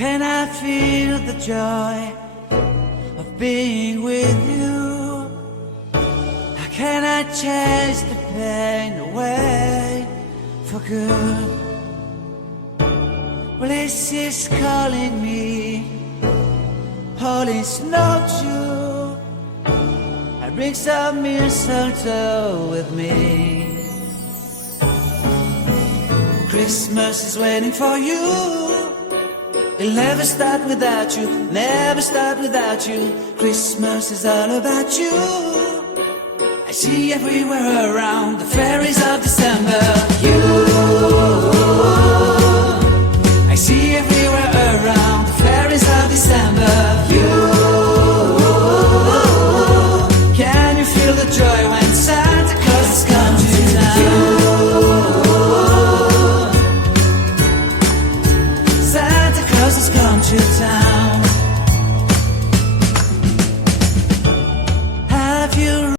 Can I feel the joy of being with you? How can I chase the pain away for good? Well, this is calling me, all is not true. I bring some mistletoe with me. Christmas is waiting for you. It'll never start without you, never start without you. Christmas is all about you. I see everywhere around the fairies of December. You, I see everywhere around the fairies of December. You, can you feel the joy when Santa Claus has come to town? Santa Claus has come to town.